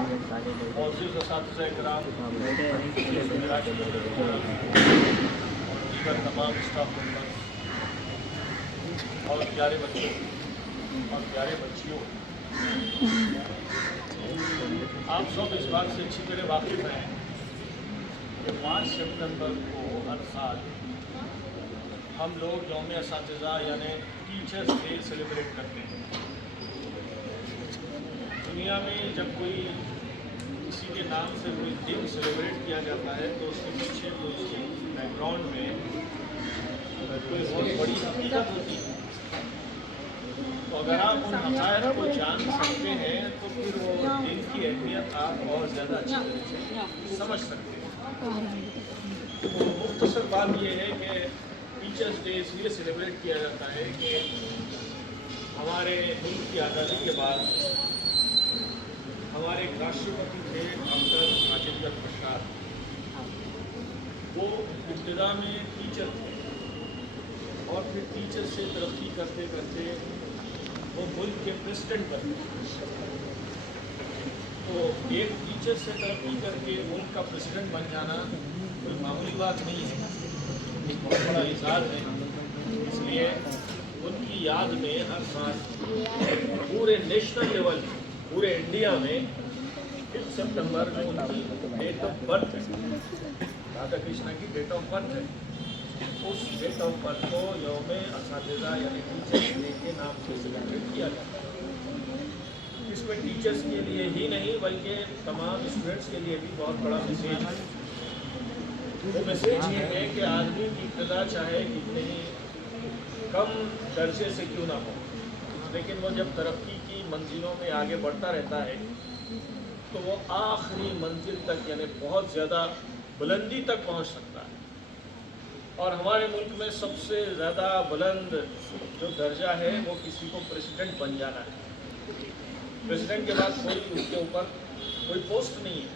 मौजूद असातिज़ा-ए-किराम और तमाम स्टाफ मेंबर और प्यारे बच्चों और प्यारे बच्चियों, आप सब इस बात से अच्छी तरह वाकिफ़ हैं कि 5 सितंबर को हर साल हम लोग यौम असातिज़ा यानी टीचर्स डे सेलिब्रेट करते हैं। दुनिया में जब कोई किसी के नाम से कोई दिन सेलिब्रेट किया जाता है तो उसके पीछे तो उसके बैकग्राउंड में कोई बहुत बड़ी हकीकत होती है। तो अगर आप उन हक़ाइक़ को जान सकते हैं तो फिर वो दिन की अहमियत आप और ज़्यादा अच्छी तरह से समझ सकते हैं। तो मुख्तसर बात यह है कि टीचर्स डे इसलिए सेलिब्रेट किया जाता है कि हमारे मुल्क की आज़ादी के बाद हमारे एक राष्ट्रपति थे डॉक्टर राजेंद्र प्रसाद। वो इब्तिदा में टीचर थे और फिर टीचर से तरक्की करते करते वो मुल्क के प्रेसिडेंट बने। तो एक टीचर से तरक्की करके मुल्क का प्रेसिडेंट बन जाना कोई मामूली बात नहीं है, एक बहुत बड़ा एजाज़ है। इसलिए उनकी याद में हर साल पूरे नेशनल लेवल पूरे इंडिया में 5 सितंबर में उनकी डेट ऑफ बर्थ है, राधा कृष्णा की डेट ऑफ बर्थ है। उस डेट ऑफ बर्थ को यौम असातिज़ा यानी टीचर्स डे के नाम से सेलिब्रेट किया जाता है। इसमें टीचर्स के लिए ही नहीं बल्कि तमाम स्टूडेंट्स के लिए भी बहुत बड़ा मैसेज है। वो मैसेज ये है कि आदमी की इब्तिदा चाहे कितने ही कम दर्जे से क्यों ना हो, लेकिन वो जब तरक्की की मंजिलों में आगे बढ़ता रहता है तो वो आखिरी मंजिल तक यानी बहुत ज़्यादा बुलंदी तक पहुंच सकता है। और हमारे मुल्क में सबसे ज़्यादा बुलंद जो दर्जा है वो किसी को प्रेसिडेंट बन जाना है। प्रेसिडेंट के बाद कोई उसके ऊपर कोई पोस्ट नहीं है।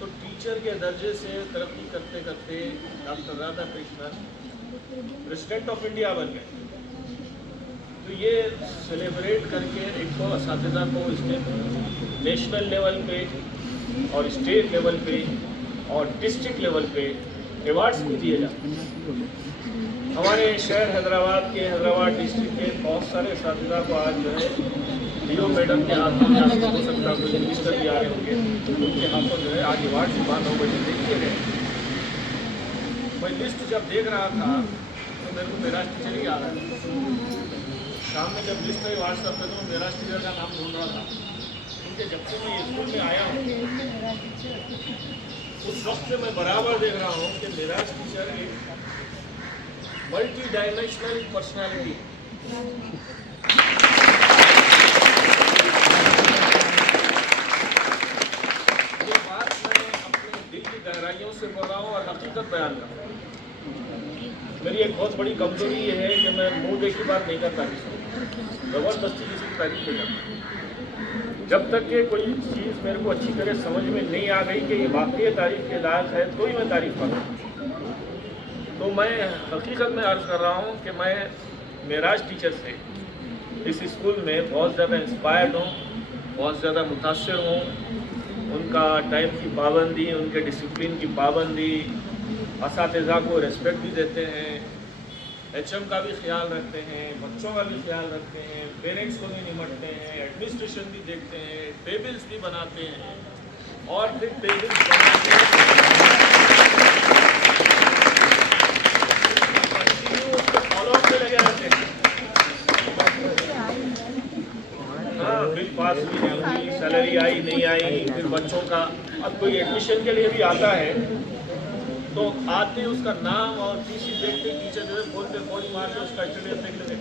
तो टीचर के दर्जे से तरक्की करते करते doctor Radha Krishnan president of India बन गए। तो ये सेलिब्रेट करके एक तो असातिज़ा को इसके नेशनल लेवल पे और स्टेट लेवल पे और डिस्ट्रिक्ट लेवल पे अवार्ड्स भी दिए जाते हैं। हमारे शहर हैदराबाद डिस्ट्रिक्ट के बहुत सारे असातिज़ा को आज जो है लियो मैडम के हाथों में हो सकता है कोई मिनिस्टर भी आ रहे होंगे, उनके हाथों जो है आज अवार्ड से 9 बजे देखिए गए। मैं लिस्ट जब देख रहा था तो मेरे को मेरा टीचर ही आ रहा है। शाम में जब लिस्ट आई व्हाट्सएप पे तो मेरा टीचर का नाम ढूंढ रहा था, क्योंकि जब से मैं स्कूल में आया हूँ उस वक्त से मैं बराबर देख रहा हूँ कि मेरा टीचर एक मल्टी डायमेंशनल पर्सनैलिटी। ये बात मैं अपने दिल की गहराइयों से बोल रहा हूँ और हकीकत बयान कर रहा हूँ। मेरी एक बहुत बड़ी कमजोरी ये है कि मैं मुँह देखी बात नहीं करता, ज़बरदस्ती किसी की तारीफ नहीं करता। जब तक कि कोई चीज़ मेरे को अच्छी तरह समझ में नहीं आ गई कि ये वाकई तारीफ़ के लायक है तो ही मैं तारीफ़ कर रहा हूँ। तो मैं हकीकत में अर्ज़ कर रहा हूँ कि मैं मेराज टीचर से इस स्कूल में बहुत ज़्यादा इंस्पायर्ड हूँ, बहुत ज़्यादा मुतासिर हूँ। उनका टाइम की पाबंदी, उनके डिसिप्लिन की पाबंदी, असातिज़ा को रिस्पेक्ट भी देते हैं, HM का भी ख्याल रखते हैं, बच्चों का भी ख्याल रखते हैं, पेरेंट्स को भी निमटते हैं, एडमिनिस्ट्रेशन भी देखते हैं, टेबल्स भी बनाते हैं और फिर टेबल्स बनाते फॉलो अप में लगे रहते हैं। हाँ, बिल पास भी नहीं हुई, सैलरी आई नहीं आई, फिर बच्चों का अब कोई एडमिशन के लिए भी आता है तो आते उसका नाम और टीसी देखते टीचर जो है फोन पे फोन मार के उसका अटेंडेंस देख लेते।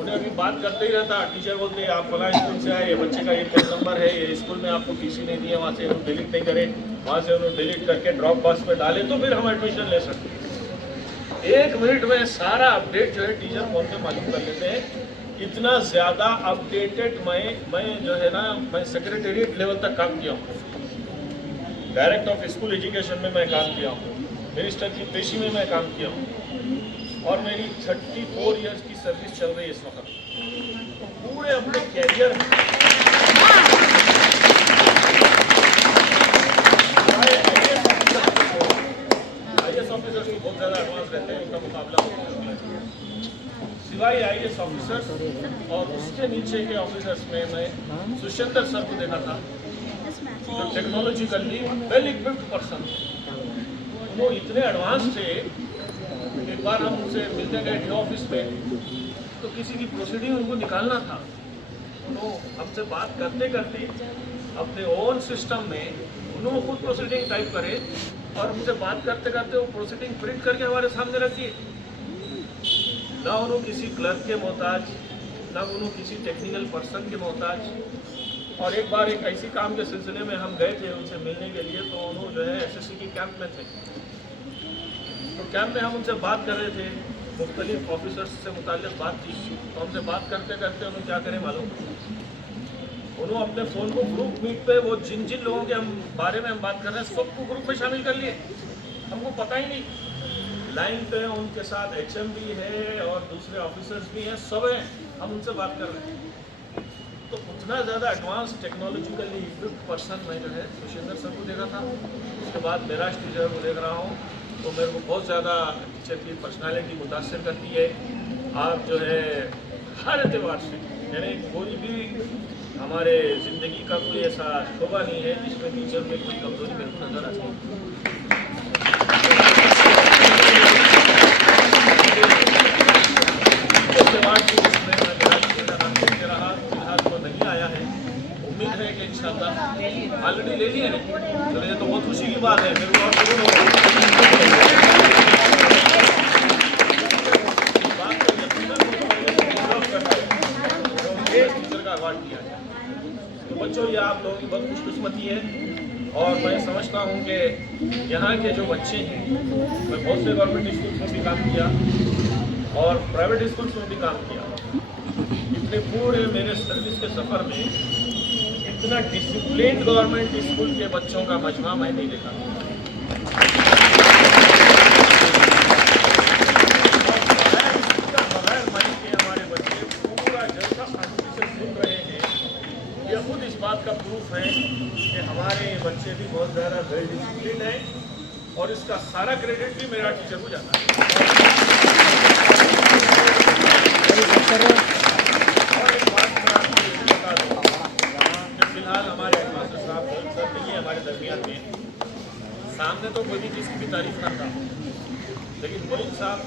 उन्हें अभी बात करते ही रहता, टीचर बोलते आप फला स्कूल से आए, ये बच्चे का ये पेज नंबर है, ये स्कूल में आपको टीसी नहीं दिया, वहाँ से उन्होंने डिलीट नहीं करे, वहाँ से उन्होंने डिलीट करके ड्रॉप बॉक्स में डाले तो फिर हम एडमिशन ले सकते हैं। 1 मिनट में सारा अपडेट जो है टीचर फोन पे मालूम कर लेते हैं। इतना ज़्यादा अपडेटेड मैं जो है ना, मैं सेक्रेटेरिएट लेवल तक काम किया हूँ, डायरेक्टर ऑफ स्कूल एजुकेशन में मैं काम किया हूँ, मिनिस्टर की पेशी में मैं काम किया हूँ और मेरी 34 इयर्स की सर्विस चल रही है इस वक्त। पूरे अपने कैरियर में IAS ऑफिसर्स और उसके नीचे के ऑफिसर्स में मैं सुशेंद्र सर को देखा था, जो टेक्नोलॉजिकली वेल इक्विप्ड पर्सन, वो इतने एडवांस थे। एक बार हम उनसे मिलने गए थे ऑफिस में, तो किसी की प्रोसीडिंग उनको निकालना था, तो हमसे बात करते करते अपने ओन सिस्टम में उन्होंने खुद प्रोसीडिंग टाइप करे और हमसे बात करते करते वो प्रोसीडिंग प्रिंट करके हमारे सामने रख दिए। ना उन्होंने किसी क्लर्क के मोहताज, ना उन्होंने किसी टेक्निकल पर्सन के मोहताज। और एक बार एक ऐसी काम के सिलसिले में हम गए थे उनसे मिलने के लिए, तो उन्होंने जो है SSC के कैंप में थे, तो कैंप में हम उनसे बात कर रहे थे, मुख्तलिफ ऑफिसर्स से मुताल्लिक़ बात थी। तो हमसे बात करते करते उन्होंने क्या करें मालूम, उन्होंने अपने फ़ोन को ग्रुप मीट पे वो जिन जिन लोगों के बारे में हम बात कर रहे हैं सबको ग्रुप में शामिल कर लिए। हमको पता ही नहीं, लाइन पे उनके साथ HM भी है और दूसरे ऑफिसर्स भी हैं, सब हैं, हम उनसे बात कर रहे हैं। तो उतना ज़्यादा एडवांस टेक्नोलॉजिकली इक्विप्ड पर्सन मैं जो है सुशेंद्र सर को देखा था। उसके बाद मेराज टीचर को देख रहा हूँ, तो मेरे को बहुत ज़्यादा टीचर की पर्सनालिटी मुतासर करती है। आप जो है हर एतबार से, यानी कोई भी हमारे ज़िंदगी का कोई ऐसा शोबा नहीं है जिसमें टीचर में कोई कमज़ोरी मेरे को नज़र आती है। नहीं आया है, उम्मीद है कि इंशाअल्लाह ऑलरेडी ले लिए हैं, तो ये तो बहुत खुशी की बात है। मेरे को टीचर का अवार्ड दिया जाए, तो बच्चों ये आप लोगों की बहुत खुशकिस्मती है। और मैं समझता हूँ कि यहाँ के जो बच्चे हैं, मैं बहुत से गवर्नमेंट स्कूल्स में भी काम किया और प्राइवेट स्कूल्स में भी काम किया। इतने पूरे मेरे सर्विस के सफ़र में इतना डिसिप्लिन गवर्नमेंट स्कूल के बच्चों का मजमा मैं नहीं देखा। बगैर मानी के हमारे बच्चे पूरा जलसा शांति से सुन रहे हैं, यह खुद इस बात का प्रूफ है कि हमारे बच्चे भी बहुत ज़्यादा वेल डिसिप्लिन हैं, और इसका सारा क्रेडिट भी मेरा टीचर को जाता है। और एक बात मैं आपको ये बता दूँ कि फिलहाल हमारे मास्टर साहब सर नहीं है हमारे दरमियान में, सामने तो कोई भी किसी की तारीफ ना था, लेकिन मोइन साहब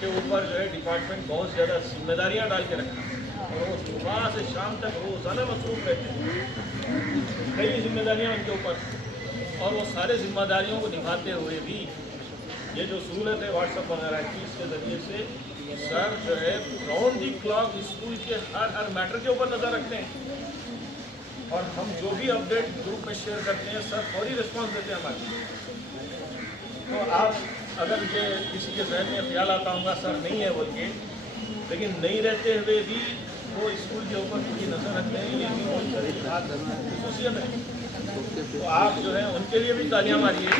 के ऊपर जो है डिपार्टमेंट बहुत ज़्यादा जिम्मेदारियाँ डाल के रखा, और वो सुबह से शाम तक रोज़ाना मसरूफ़ रहते हैं, कई जिम्मेदारियाँ उनके ऊपर, और वो सारे जिम्मेदारियों को निभाते हुए भी ये जो सहूलत है व्हाट्सएप वगैरह की, इसके ज़रिए से सर जो है राउंड दी क्लॉक स्कूल के हर मैटर के ऊपर नज़र रखते हैं, और हम जो भी अपडेट ग्रुप में शेयर करते हैं सर फौरी रिस्पॉन्स देते हैं हमारे। तो आप अगर ये किसी के जहन में ख्याल आता होगा सर नहीं है बोल के, लेकिन नहीं रहते हुए भी वो स्कूल के ऊपर उनकी नज़र रखते हैं, ये भी बहुत खसूसियत है। तो आप जो है उनके लिए भी तालियां मारिए।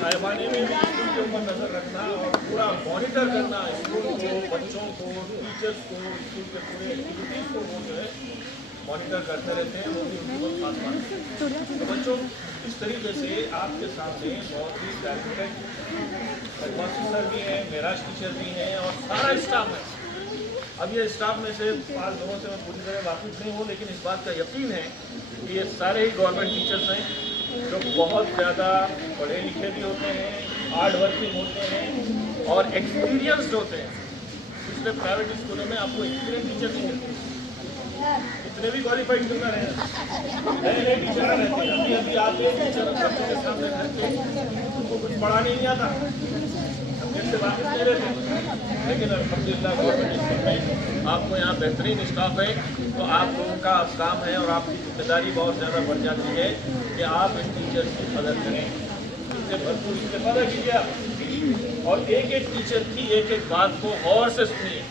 साहिबाने में भी स्कूल के ऊपर नज़र रखना और पूरा मॉनिटर करना स्कूल को, बच्चों को, टीचर्स को, स्कूल के पूरे एक्टिविटीज़ को वो जो है मॉनिटर करते रहते हैं, वो भी उनकी बहुत खास बात है। तो बच्चों इस तरीके से आपके सामने बहुत ही टैलेंटेड हेडमास्टर सर भी हैं, मेराज टीचर भी हैं और सारा स्टाफ है। अब ये स्टाफ में से 5 लोगों से मैं पूरी तरह वाकिफ़ नहीं हूँ, लेकिन इस बात का यकीन है कि ये सारे ही गवर्नमेंट टीचर्स हैं जो बहुत ज़्यादा पढ़े लिखे भी होते हैं, हार्ड वर्किंग होते हैं और एक्सपीरियंस्ड होते हैं। पिछले प्राइवेट स्कूलों में आपको एक्सपीरियंस टीचर नहीं मिलते, इतने भी क्वालिफाइड करना रहे, नए टीचर रहते हैं। अभी अभी आते हैं टीचर बच्चों के सामने रहते, उनको कुछ पढ़ाने नहीं आता, से वाकिफ नहीं रहते, लेकिन अल्हम्दुलिल्लाह गवर्नमेंट स्कूल में आपको यहाँ बेहतरीन स्टाफ है, तो आप लोगों का काम है और आपकी जिम्मेदारी बहुत ज़्यादा बढ़ जाती है कि आप इन टीचर्स की मदद करें, इनसे भरपूर इस्तेफादा कीजिए और एक एक टीचर की एक एक बात को गौर से सुनिए।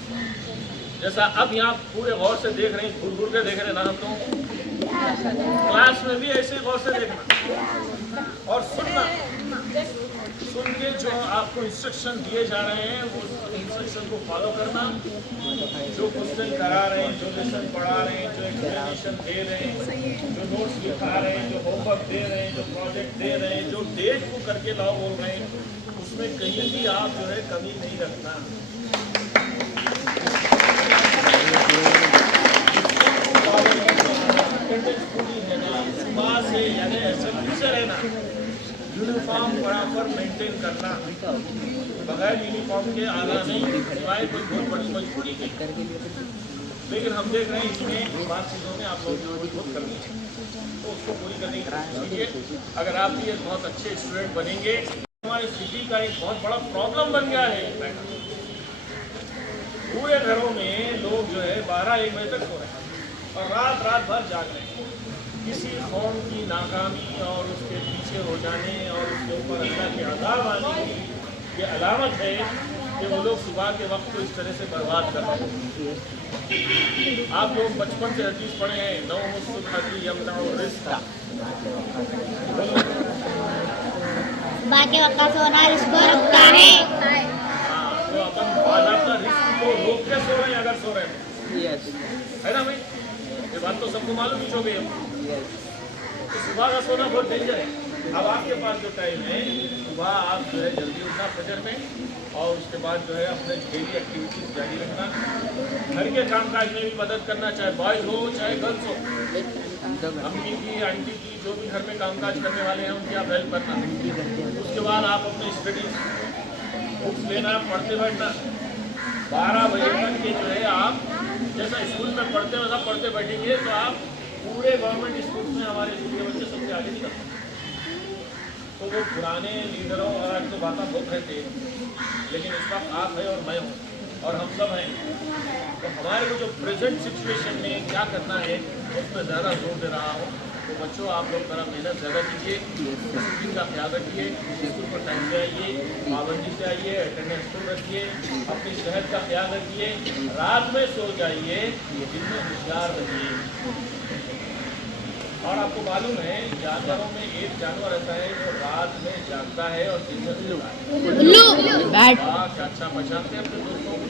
जैसा अब यहाँ पूरे गौर से देख रहे हैं, घूर घूर के देख रहे हैं ना, हम तो क्लास में भी ऐसे गौर से देखना और सुनना, सुन के जो आपको इंस्ट्रक्शन दिए जा रहे हैं वो इंस्ट्रक्शन को फॉलो करना, जो क्वेश्चन करा रहे हैं, जो लेसन पढ़ा रहे हैं, जो एक्सप्लेनेशन दे रहे हैं, जो नोट्स लिखा रहे हैं, जो होमवर्क दे रहे हैं, जो प्रोजेक्ट दे रहे हैं, जो डेट को करके लाओ बोल रहे हैं, उसमें कहीं भी आप जो है कमी नहीं रखना। अटेंडेंस पूरी है ना, सुबह से यानी असेंबली से रहना, यूनिफॉर्म बराबर मेंटेन करना, बगैर यूनिफॉर्म के आना नहीं, सिवाय कोई बहुत बड़ी मजबूरी की। लेकिन हम देख रहे हैं इसमें बात चीज़ों में आप लोगों को बहुत करनी है, तो उसको पूरी करने की कोशिश कीजिए। अगर आप भी एक बहुत अच्छे स्टूडेंट बनेंगे, हमारी सिटी का एक बहुत बड़ा प्रॉब्लम बन गया है। पूरे घरों में लोग जो है 12-1 बजे तक सो रहे हैं और रात भर जाग रहे हैं। किसी कौम की नाकामी और उसके पीछे हो जाने और उसके ऊपर अल्लाह के अज़ाब आने की ये अलामत है कि वो लोग सुबह के वक्त को इस तरह से बर्बाद कर रहे हैं। आप लोग बचपन से हदीस पढ़े हैं, नौम सुबह यमना रिज़्क़, बाकी वक्त का सोना रिस्क रखता है। तो अपन बाज़ाब्ता रिज़्क़ को रोक के सो रहे हैं अगर सो रहे हैं, है ना भाई? ये बात तो सबको मालूम ही होगी। तो सुबह का सोना बहुत डेंजर है। अब आपके पास जो टाइम है, सुबह आप जो है जल्दी उठना फजर में और उसके बाद जो है अपने डेली एक्टिविटीज जारी रखना, घर के कामकाज में भी मदद करना, चाहे बॉयज़ हो चाहे गर्ल्स हो, अम्मी की आंटी की जो भी घर में कामकाज करने वाले हैं उनकी आप हेल्प करना। उसके बाद आप अपने स्टडीज बुक्स लेना, पढ़ते बैठना। 12 बजे तक के जो है आप जैसा स्कूल में पढ़ते वैसा पढ़ते बैठेंगे तो आप पूरे गवर्नमेंट स्कूल में हमारे स्कूल के बच्चे सबसे आगे निकल सकते। तो वो पुराने लीडरों और आज तो बातें बहुत रहते हैं, लेकिन इस वक्त आप है और मैं हूँ और हम सब हैं। तो हमारे को जो प्रेजेंट सिचुएशन में क्या करना है उस पर ज़्यादा जोर दे रहा हूँ। तो बच्चों आप लोग ज़रा मेहनत ज़्यादा कीजिए, डिसिप्लिन का ख्याल रखिए, स्कूल पर टाइम से आइए, पाबंदी से आइए, अटेंडेंस फुल रखिए, अपनी सेहत का ख्याल रखिए, रात में सो जाइए, दिन में होशियार रहिए। और आपको मालूम है जानवरों में एक जानवर ऐसा है जो रात में जागता है और दिन में सोता है। क्या अच्छा पहचानते हैं अपने दोस्तों को।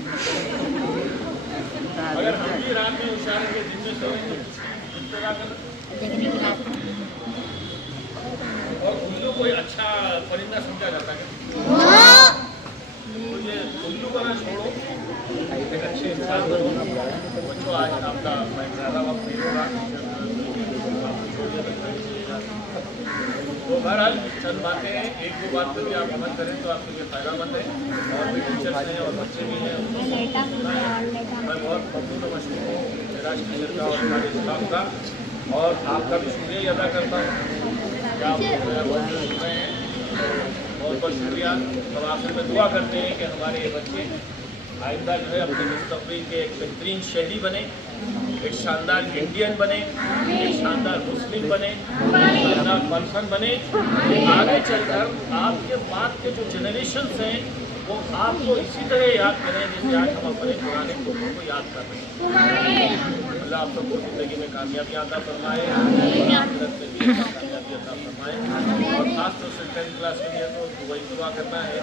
अगर हम भी रात में होशियार रहेंगे, दिन में सोएंगे, तो क्या करना। और उल्लू कोई अच्छा परिंदा समझा जाता है। तो ये उल्लू को ना छोड़ो, एक अच्छे इंसान बनो। बच्चों आज आपका मैं ज़्यादा वक्त नहीं होगा, तो बहरहाल चंद बातें हैं, 1-2 बात पर भी आप अमल करें तो आपके लिए फ़ायदामंद है। और भी टीचर्स हैं और बच्चे भी हैं, मैं बहुत ममनून और मशहूर हूँ मेरा टीचर का और हमारे स्टाफ का, और आपका भी शुक्रिया अदा करता हूँ कि आप बहुत सुन रहे हैं। बहुत बहुत शुक्रिया। तो आखिर में दुआ करते हैं कि हमारे ये बच्चे आइंदा जो है अपने मुस्तक़बिल के एक बेहतरीन शहरी बने, एक शानदार इंडियन बने, एक शानदार मुस्लिम बने, एक शानदार पर्सन बने। आगे चलकर आपके बाद के जो जनरेशन्स हैं वो आपको इसी तरह याद करें जैसे आज हम अपने पुराने लोगों को याद कर रहे हैं। अल्लाह आप सबको ज़िंदगी में कामयाबी अता फरमाए, आखिरत में भी कामयाबी अता फरमाए। और ख़ास तौर से 10th क्लास के लिए तो वही दुआ करना है।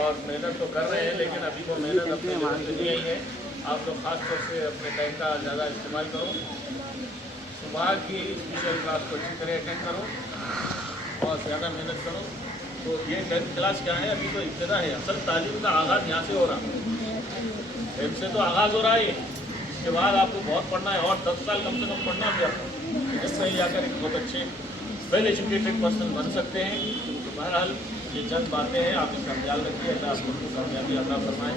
और मेहनत तो कर रहे हैं लेकिन अभी वो मेहनत अपने लेवल पे नहीं आई है। आप लोग ख़ास तौर से अपने टाइम का ज़्यादा इस्तेमाल करो, सुबह की स्पेशल क्लास को अच्छी तरह अटेंड करो और ज़्यादा मेहनत करो। तो ये 10th क्लास क्या है, अभी तो इब्तिदा है, असल तालीम का आगाज़ यहाँ से हो रहा है। इनसे तो आगाज़ हो रहा है, इसके बाद आपको बहुत पढ़ना है और 10 साल कम से कम पढ़ना भी आपको, इसमें ही आकर एक बहुत अच्छे वेल एजुकेटेड पर्सन बन सकते हैं। तो बहरहाल ये चंद बातें हैं, आप इसका ख्याल रखिए। अल्लाह आपको कामयाबी अता फरमाए।